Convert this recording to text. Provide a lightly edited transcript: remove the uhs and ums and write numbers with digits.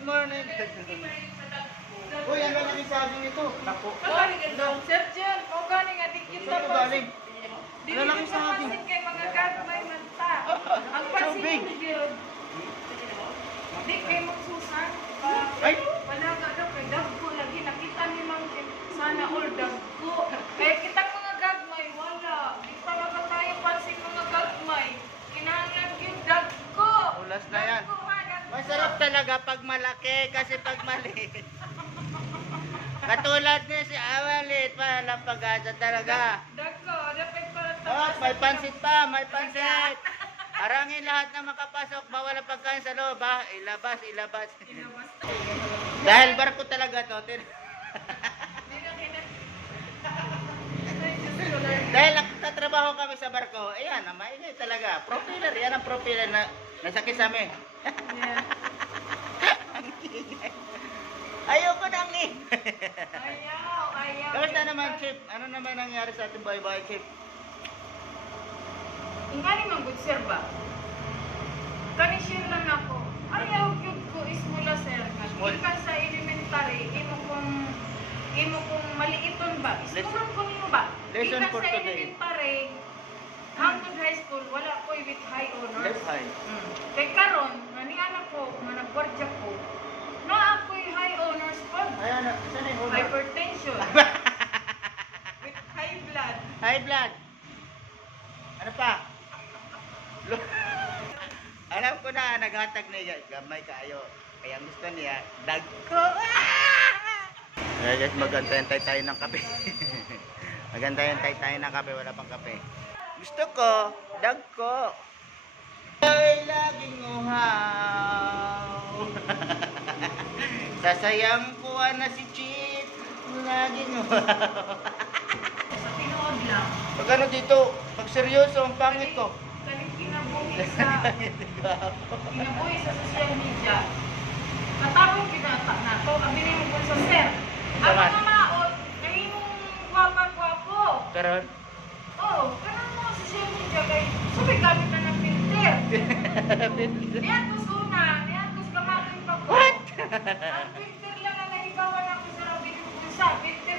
Good morning. Uy, ang galing sabi nito. Naku. Sir John, o gani nga di kita Saan ito galing? Di Ano lang kita sa akin? pansin kay mga gagmay man ta. Ang pansin big. mo yun. Di kay magsusan. Ay! Wala nga daw kay dagko lagi. Nakita ni Mang sana all dagko. Kaya kitang mga gagmay, wala. Di talaga tayo pansin mga gagmay. Kinahanglan yung dagko. Ulas na yan. Dagko, ha, dagko. Masarap talaga pag malaki kasi pag maliit. Katulad niya si Awalit, walang pag-asa talaga. Dagko, dapat para Oh, may pansit pa, may pansit. Arangin lahat na makapasok, bawal ang pagkain sa loob, ha? Ilabas, ilabas. Dahil barko talaga to. Dahil nagtatrabaho kami sa barko, ayan, maingay talaga. Propeller, yan ang propeller na nasakit sa amin. Ayoko nang Ayaw. Kamusta naman, Chip? Ano naman nangyari sa ating buhay-buhay, Chip? Ang gani man good sir ba? Kani share lang ako. Ayaw gyud ko is mula sir. Small. Ikan sa elementary, imo kong maliiton ba? Iskulan ko niyo ba? Lesson Ikan for sa today. elementary, hangtod high school, wala ko with high honors. Left high. Kay karon, nga ni anak ko, nga nagwardya ko, na ako'y high honors pa. Ayan, saan yung honor? Hypertension. With high blood. High blood. Ano pa? Alam ko na, naghatag na yan. Gamay kayo. Kaya ang gusto niya, dagko. Kaya guys, mag-antay tayo ng kape. Mag-antay tayo ng kape, wala pang kape. Gusto ko, dagko. Ay, laging uhaw. Sasayang ko na si Chip. Laging uhaw. Sa tinood lang. Pag ano dito, pag seryoso, ang pangit ko. Kaling kinabuhi sa social media. Natapos pinata na to. Abinin mo po sa sir. Ang Saman. mga maot, kayo mong gwapa-gwapo. Karon? Oo, kanang mga social media kay sabi gamit na ng filter. Niyan ko suna, niyan ko gamatin pa ko. What? Ang filter lang ang naibawan ako sa abinin mo po sa filter.